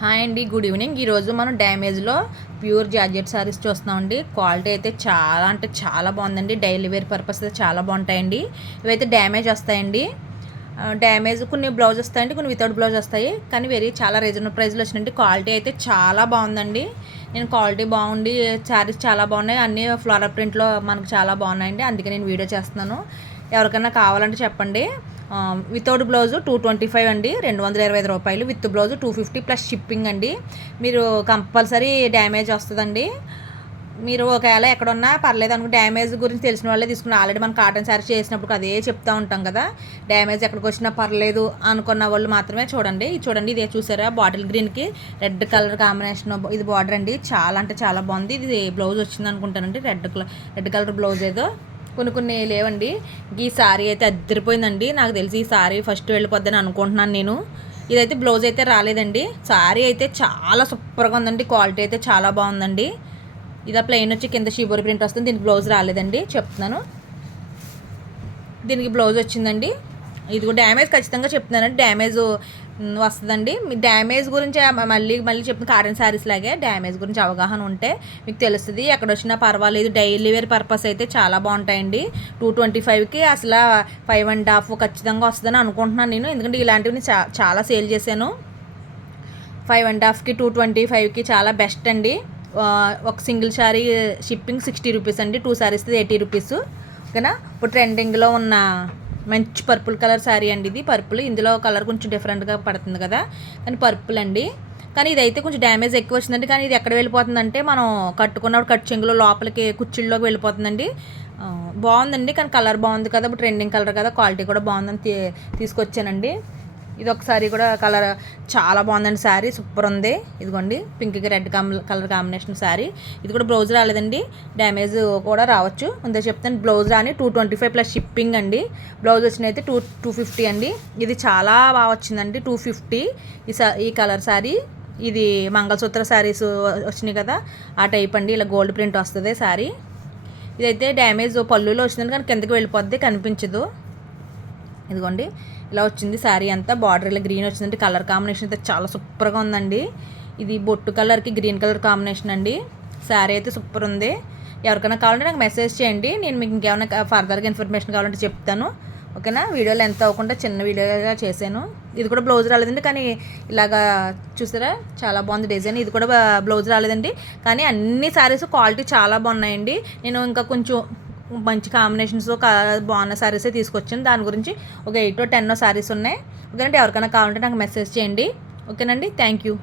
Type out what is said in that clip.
Hi అండి, good evening. ఈరోజు మనం డ్యామేజ్లో ప్యూర్ జార్జెట్ సారీస్ చూస్తున్నామండి. క్వాలిటీ అయితే చాలా అంటే చాలా బాగుందండి. డైలీ వేర్ పర్పస్ అయితే చాలా బాగుంటాయండి. ఇవైతే డ్యామేజ్ వస్తాయండి. డ్యామేజ్ కొన్ని బ్లౌజ్ వస్తాయండి, కొన్ని వితౌట్ బ్లౌజ్ వస్తాయి. కానీ చాలా రీజనబుల్ ప్రైస్లో వచ్చినాయండి. క్వాలిటీ అయితే చాలా బాగుందండి. నేను క్వాలిటీ బాగుండి శారీస్ చాలా బాగున్నాయి, అన్నీ ఫ్లోరల్ ప్రింట్లో మనకు చాలా బాగున్నాయండి. అందుకే నేను వీడియో చేస్తున్నాను. ఎవరికైనా కావాలంటే చెప్పండి. వితౌట్ బ్లౌజ్ 225 అండి, 225 రూపాయలు. విత్ బ్లౌజ్ 250 ప్లస్ షిప్పింగ్ అండి. మీరు కంపల్సరీ డ్యామేజ్ వస్తుందండి. మీరు ఒకవేళ ఎక్కడున్నా పర్లేదు అనుకో, డ్యామేజ్ గురించి తెలిసిన వాళ్ళే తీసుకుని ఆల్రెడీ మనం కాటన్ శారీ చేసినప్పుడు అదే చెప్తూ ఉంటాం కదా. డ్యామేజ్ ఎక్కడికి వచ్చినా పర్లేదు అనుకున్న వాళ్ళు మాత్రమే చూడండి. ఇది చూడండి, ఇదే చూసారా, బాటిల్ గ్రీన్కి రెడ్ కలర్ కాంబినేషన్. ఇది బార్డర్ అండి, చాలా అంటే చాలా బాగుంది. ఇది బ్లౌజ్ వచ్చింది అనుకుంటానండి, రెడ్ కలర్ బ్లౌజ్ ఏదో. కొన్ని లేవండి. ఈ సారీ అయితే అద్దరిపోయిందండి. నాకు తెలిసి ఈ సారీ ఫస్ట్ వెళ్ళిపోద్దని అనుకుంటున్నాను నేను. ఇదైతే బ్లౌజ్ అయితే రాలేదండి. సారీ అయితే చాలా సూపర్గా ఉందండి. క్వాలిటీ అయితే చాలా బాగుందండి. ఇది ప్లెయిన్ వచ్చి కింద షిబోరి ప్రింట్ వస్తుంది. దీనికి బ్లౌజ్ రాలేదండి, చెప్తున్నాను. దీనికి బ్లౌజ్ వచ్చిందండి. ఇది కూడా డ్యామేజ్ ఖచ్చితంగా చెప్తున్నానండి, డ్యామేజ్ వస్తుందండి. డ్యామేజ్ గురించి మళ్ళీ చెప్తున్న కాటన్ శారీస్ లాగే డ్యామేజ్ గురించి అవగాహన ఉంటే మీకు తెలుస్తుంది. ఎక్కడ వచ్చినా పర్వాలేదు. డైలీ వేర్ పర్పస్ అయితే చాలా బాగుంటాయండి. 225కి అసలు 5.5 ఖచ్చితంగా వస్తుందని అనుకుంటున్నాను నేను. ఎందుకంటే ఇలాంటివి చాలా సేల్ చేశాను. 5.5కి 225కి చాలా బెస్ట్ అండి. ఒక సింగిల్ శారీ షిప్పింగ్ 60 రూపీస్ అండి. 2 శారీస్ 80 రూపీస్. ఓకేనా. ఇప్పుడు ట్రెండింగ్లో ఉన్న మంచి పర్పుల్ కలర్ శారీ అండి. ఇది పర్పుల్, ఇందులో కలర్ కొంచెం డిఫరెంట్గా పడుతుంది కదా, కానీ పర్పుల్ అండి. కానీ ఇదైతే కొంచెం డ్యామేజ్ ఎక్కువ వచ్చిందండి. కానీ ఇది ఎక్కడ వెళ్ళిపోతుందంటే మనం కట్టుకున్నప్పుడు కట్ చెంగులో లోపలికి కుచ్చిళ్ళలోకి వెళ్ళిపోతుందండి. బాగుందండి, కానీ కలర్ బాగుంది కదా, ఇప్పుడు ట్రెండింగ్ కలర్ కదా, క్వాలిటీ కూడా బాగుందని తీసుకొచ్చానండి. ఇది ఒకసారి కూడా కలర్ చాలా బాగుందండి. శారీ సూపర్ ఉంది. ఇదిగోండి, పింక్కి రెడ్ కలర్ కాంబినేషన్ శారీ. ఇది కూడా బ్లౌజ్ రాలేదండి, డ్యామేజ్ కూడా రావచ్చు. ముందే చెప్తాను, బ్లౌజ్ రాని 225 ప్లస్ షిప్పింగ్ అండి. బ్లౌజ్ వచ్చినైతే 250 అండి. ఇది చాలా బాగా వచ్చిందండి, 250. ఈ కలర్ శారీ. ఇది మంగళసూత్ర శారీస్ వచ్చినాయి కదా, ఆ టైప్ అండి. ఇలా గోల్డ్ ప్రింట్ వస్తుంది శారీ. ఇదైతే డ్యామేజ్ పళ్ళులో వచ్చిందండి, కానీ కిందకి వెళ్ళిపోద్ది, కనిపించదు. ఇదిగోండి, ఇలా వచ్చింది శారీ అంతా. బార్డర్ ఇలా గ్రీన్ వచ్చిందండి. కలర్ కాంబినేషన్ అయితే చాలా సూపర్గా ఉందండి. ఇది బొట్టు కలర్కి గ్రీన్ కలర్ కాంబినేషన్ అండి. శారీ అయితే సూపర్ ఉంది. ఎవరికైనా కావాలంటే నాకు మెసేజ్ చేయండి, నేను మీకు ఇంకేమైనా ఫర్దర్గా ఇన్ఫర్మేషన్ కావాలంటే చెప్తాను. ఓకేనా. వీడియోలో ఎంత అవ్వకుండా చిన్న వీడియోగా చేశాను. ఇది కూడా బ్లౌజ్ రాలేదండి, కానీ ఇలాగా చూసారా, చాలా బాగుంది డిజైన్. ఇది కూడా బ్లౌజ్ రాలేదండి, కానీ అన్ని శారీస్ క్వాలిటీ చాలా బాగున్నాయండి. నేను ఇంకా కొంచెం మంచి కాంబినేషన్స్ బాగున్న శారీసే తీసుకొచ్చాను. దాని గురించి ఒక 8 or 10 శారీస్ ఉన్నాయి. ఓకేనండి. ఎవరికైనా కావాలంటే నాకు మెసేజ్ చేయండి. ఓకేనండి. Thank you.